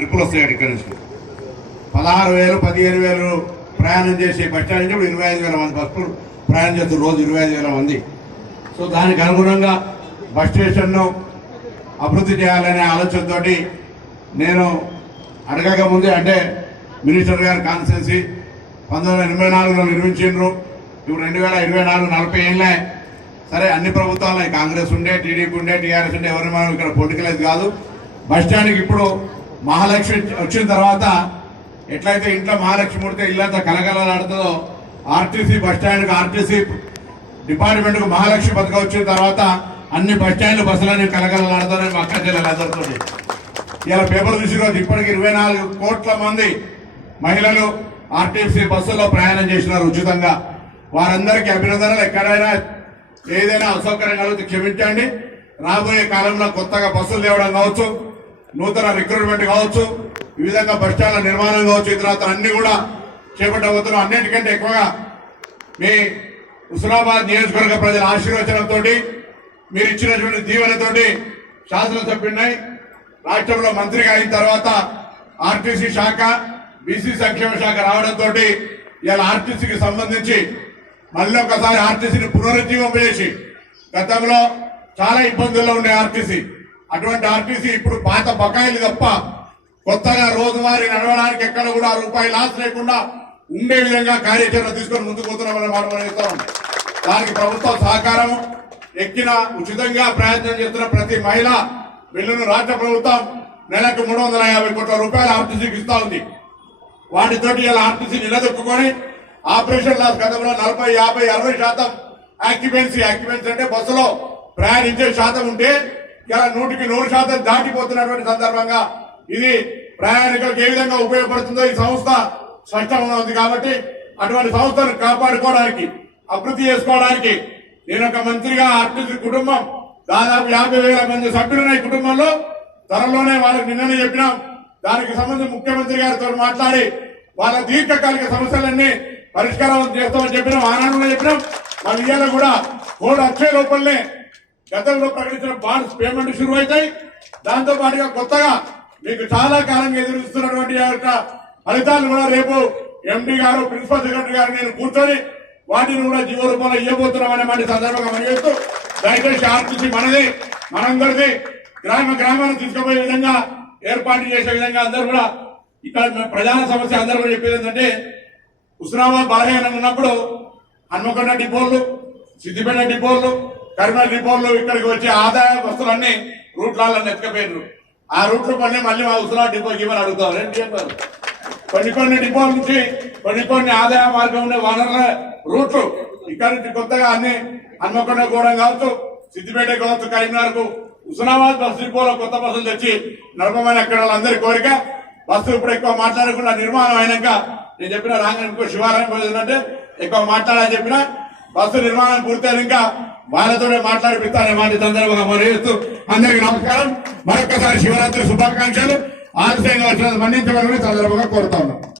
ట్రిప్పులు వస్తాయండి ఇక్కడ నుంచి. పదహారు వేలు పదిహేను వేలు ప్రయాణం చేసే బస్ స్టాండ్ నుంచి ఇప్పుడు ఇరవై ఐదు వేల మంది బస్సులు ప్రయాణం చేస్తారు రోజు ఇరవై ఐదు వేల మంది. సో దానికి అనుగుణంగా బస్ స్టేషన్ను అభివృద్ధి చేయాలనే ఆలోచనతో నేను అడగక ముందే అంటే మినిస్టర్ గారి కాన్స్టెన్సీ పంతొమ్మిది వందల ఎనభై నాలుగులో నిర్మించిండ్రు. ఇప్పుడు రెండు వేల ఇరవై నాలుగు నలభై ఏళ్ళే సరే అన్ని ప్రభుత్వాలు కాంగ్రెస్ ఉండే టీడీపీ ఉండే టీఆర్ఎస్ ఉండే ఎవరిని మనం ఇక్కడ పొలిటికలేదు కాదు. బస్ స్టాండ్కి ఇప్పుడు మహాలక్ష్మి వచ్చిన తర్వాత ఎట్లయితే ఇంట్లో మహాలక్ష్మి ఉడితే ఇల్లంతా కలగలలాడుతుందో ఆర్టీసీ బస్ స్టాండ్కి ఆర్టీసీ డిపార్ట్మెంట్కు మహాలక్ష్మి పథకం వచ్చిన తర్వాత అన్ని బస్ స్టాండ్లు బస్సులన్నీ కలకలలాడుతారని మా అక్క చెల్లెలందరితో ఇలా పేపర్ చూసి ఇప్పటికి ఇరవై నాలుగు కోట్ల మంది మహిళలు ఆర్టీసీ బస్సుల్లో ప్రయాణం చేసినారు ఉచితంగా. వారందరికీ అభినందనలు. ఎక్కడైనా ఏదైనా అసౌకర్యం కలిగితే క్షమించండి. రాబోయే కాలంలో కొత్తగా బస్సులు తేవడం కావచ్చు. నూతన రిక్రూట్మెంట్ కావచ్చు ఈ విధంగా బస్టాండ్ల నిర్మాణం కావచ్చు ఈ తర్వాత అన్ని కూడా చేపట్టబోతున్నాం అన్నిటికంటే ఎక్కువగా మీ హుస్నాబాద్ నియోజకవర్గ ప్రజల ఆశీర్వచనంతో మీరు ఇచ్చినటువంటి దీవెనతోటి శాసనసభ్యుడినై రాష్ట్రంలో మంత్రిగా అయిన తర్వాత ఆర్టీసీ శాఖ బీసీ సంక్షేమ శాఖ రావడంతో ఇవాళ ఆర్టీసీకి సంబంధించి మళ్ళీ ఒకసారి ఆర్టీసీని పునరుజ్జీవింపజేసి గతంలో చాలా ఇబ్బందుల్లో ఉండే ఆర్టీసీ. అటువంటి ఆర్టీసీ ఇప్పుడు పాత బకాయిలు తప్ప కొత్తగా రోజువారీ నడవడానికి ఎక్కడ కూడా రూపాయి లాస్ లేకుండా ఉండే విధంగా కార్యాచరణ తీసుకొని ముందుకు పోతున్నామని మనం దానికి ప్రభుత్వం సహకారము ఎక్కిన ఉచితంగా ప్రయత్నం చేస్తున్న ప్రతి మహిళ బిల్లును రాష్ట్ర ప్రభుత్వం నెలకు మూడు వందల యాభై కోట్ల రూపాయలు ఆర్టీసీకి ఇస్తా ఉంది. వాటితోటి ఇలా ఆర్టీసీ నిలదొక్కుని ఆపరేషన్ లాస్ గతంలో నలభై యాభై అరవై శాతం యాక్యుపెన్సీ యాక్యుపెన్సీ అంటే బస్సులో ప్రయాణించే శాతం ఉంటే ఇలా నూటికి నూరు శాతం దాటిపోతున్నటువంటి సందర్భంగా ఇది ప్రయాణికులకు ఏ విధంగా ఉపయోగపడుతుందో ఈ సంస్థ స్పష్టంగా ఉంది కాబట్టి అటువంటి సంస్థను కాపాడుకోవడానికి అభివృద్ధి చేసుకోవడానికి నేను ఒక మంత్రిగా ఆర్టీసీ కుటుంబం దాదాపు యాభై వేల మంది సభ్యులున్న ఈ కుటుంబంలో త్వరలోనే వాళ్ళకి నిన్ననే చెప్పినాం. దానికి సంబంధించి ముఖ్యమంత్రి గారితో మాట్లాడి వాళ్ళ దీర్ఘకాలిక సమస్యలన్నీ పరిష్కారం చేస్తామని చెప్పినాం ఆనాడులో చెప్పినాం. మళ్ళీ ఇవాళ కూడా కోడ్ వచ్చే లోపలనే గతంలో ప్రకటించిన బాండ్స్ పేమెంట్ షురు అవుతాయి దాంతో పాటుగా కొత్తగా మీకు చాలా కాలంగా ఎదురుస్తున్నటువంటి ఆ యొక్క ఫలితాలు కూడా రేపు ఎండి గారు ప్రిన్సిపల్ సెక్రటరీ గారు నేను కూర్చొని వాటిని కూడా జీవ రూపంలో ఇవ్వబోతున్నామనే మాట సందర్భంగా మనం చేస్తూ దయచేసి ఆర్టీసీ మనది మనందరిది గ్రామ గ్రామాన్ని తీసుకుపోయే విధంగా ఏర్పాటు చేసే విధంగా అందరూ కూడా ఇక్కడ ప్రధాన సమస్య అందరూ కూడా చెప్పేది ఏంటంటే హుస్నాబాద్ బలహీనంగా ఉన్నప్పుడు హన్మకొండ డిపోలు సిద్దిపేట డిపోలు కరీంనగర్ డిపోలో ఇక్కడికి వచ్చే ఆదాయ వస్తువులన్నీ రూట్లలో ఎత్తుకపోయినారు ఆ రూట్లు కొన్ని మళ్ళీ మా హుస్నాబాద్ డిపోకి ఇవ్వని అడుగుతాం. రెండు చెప్పారు కొన్ని కొన్ని డిపోల నుంచి కొన్ని కొన్ని ఆదాయ మార్గం ఉండే వనరుల రూట్లు ఇక్కడ నుంచి కొత్తగా అన్ని హన్మకొండ గూడెం కావచ్చు సిద్దిపేట కావచ్చు కరీంనగర్కు హుస్నాబాద్ బస్సు డిపోలో కొత్త బస్సులు తెచ్చి నడపమని అక్కడ వాళ్ళందరి కోరిక. బస్సు ఇప్పుడు ఎక్కువ మాట్లాడకుండా నిర్మాణం అయినాక నేను చెప్పిన రాంగ ఇంకో శివాలయం పోయిందంటే ఎక్కువ మాట్లాడాలని చెప్పిన బస్సు నిర్మాణం పూర్తయినాక వాళ్ళతోనే మాట్లాడిపిస్తానే మాట ఈ సందర్భంగా మరియు అందరికీ నమస్కారం. మరొకసారి శివరాత్రి శుభాకాంక్షలు. ఆలస్యంగా వచ్చిన మన్నించవాలని సందర్భంగా కోరుతా ఉన్నాం.